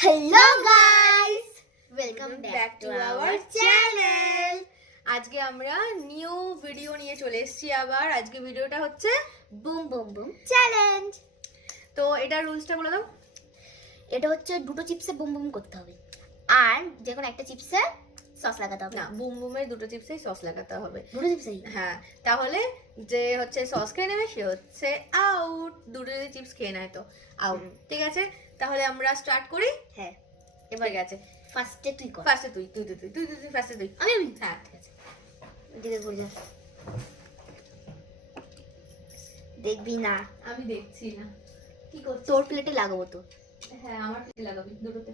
Hello guys, welcome back to our channel. আজকে আমরা new video নিয়ে চলে এসেছি আবার। আজকে ভিডিওটা হচ্ছে বুম বুম বুম চ্যালেঞ্জ। তো এটা রুলসটা বলে দাও। এটা হচ্ছে দুটো চিপসে বুম বুম করতে হবে আর যে কোনো একটা চিপসে সস লাগাতে হবে। না, বুম বুমের দুটো চিপসেই সস লাগাতে হবে। দুটো চিপসেই? হ্যাঁ, তাহলে যে হচ্ছে সস খেয়ে নেবে সে হচ্ছে আউট। দুটো যদি চিপস খেয়ে নেয় তো আউট। ঠিক আছে, তাহলে আমরা স্টার্ট করি। হ্যাঁ, এবার গেছে ফার্স্টে তুই কর। ফার্স্টে তুই তুই তুই তুই তুই তুই ফার্স্টে তুই। আমি হ্যাঁ, ঠিক আছে, এদিকে ঘুরে যা। দেখবি না, আমি দেখছি না কি করছিস। তোর প্লেটে লাগাবো তো। হ্যাঁ, আমার প্লেটে লাগাবি দুটোতে।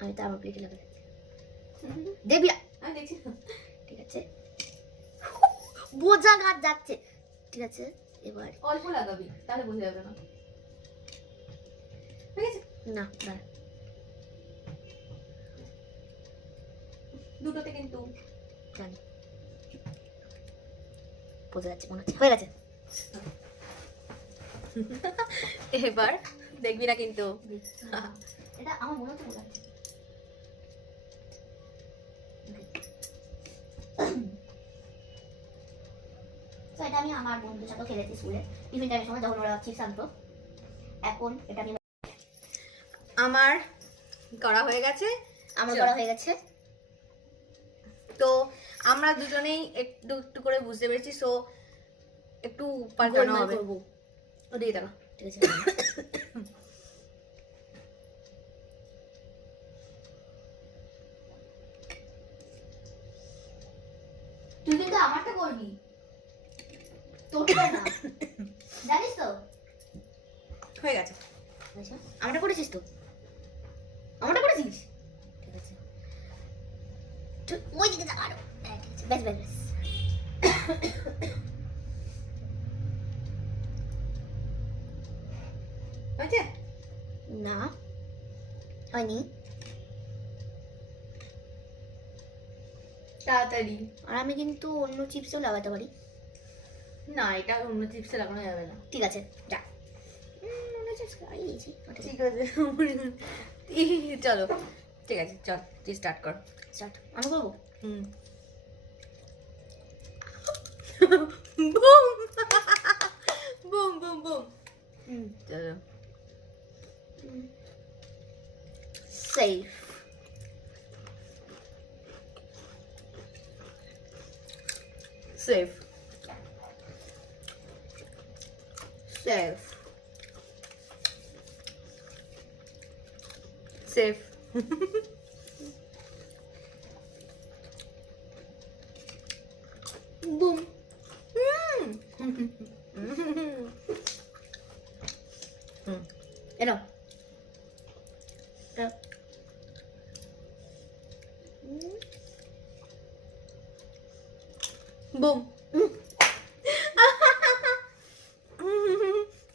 আমি তো আমার প্লেটে লাগাবো। দেখবি না। আমি দেখছি না। ঠিক আছে, বোঝা গাছ যাচ্ছে। ঠিক আছে, এবার অল্প লাগাবি, তাহলে বোঝা যাবে না। ঠিক আছে, না দাঁড়া, দুটোতে কিন্তু জানি বোঝা যাচ্ছে, মনে হচ্ছে হয়ে গেছে। এবার দেখবি না কিন্তু। এটা আমার মনে হচ্ছে বোঝা যাচ্ছে। তো এটা আমি আমার বন্ধুর সাথে খেলেছি স্কুলে টিফিন টাইমের সময়, যখন ওরা চিপস আনতো। এখন এটা আমি আমার করা হয়ে গেছে। আমার করা হয়ে গেছে। তো আমরা দুজনেই একটু একটু করে বুঝতে পেরেছি, সো একটু পাল্টানো হবে। ওদিকে দেখো। ঠিক আছে, তুই কিন্তু আমারটা করবি, তোরটা না, জানিস তো। হয়ে গেছে। আচ্ছা, আমারটা করেছিস তো? আমারটা করেছিস? ঠিক আছে, তুই ওই দিকে যা আরো। হ্যাঁ, ঠিক আছে, ব্যাস ব্যাস ব্যাস। হয়েছে? না হয়নি। তাড়াতাড়ি। আর আমি কিন্তু অন্য চিপসও লাগাতে পারি। না, এটা অন্য চিপসে লাগানো যাবে না। ঠিক আছে, যা। অন্য চিপস লাগিয়ে দিয়েছি। ঠিক আছে, চলো। ঠিক আছে, চল তুই স্টার্ট কর। স্টার্ট আমি করবো। হুম। Boom boom boom boom. চলো। Safe. Safe safe safe. Boom. এনো বুম।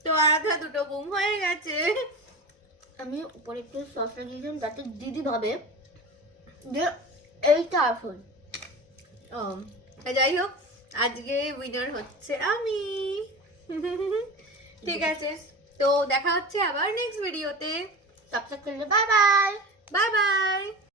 তো আধা দুটো বুম হয়ে গেছে। আমি উপরে একটু সস লাগিয়েছিলাম যাতে দিদি ভাবে যে এইটা আসল। ও, যাই হোক, আজকে উইনার হচ্ছে আমি। ঠিক আছে, তো দেখা হচ্ছে আবার নেক্সট ভিডিওতে। সাবস্ক্রাইব করলে বাই বাই। Bye bye.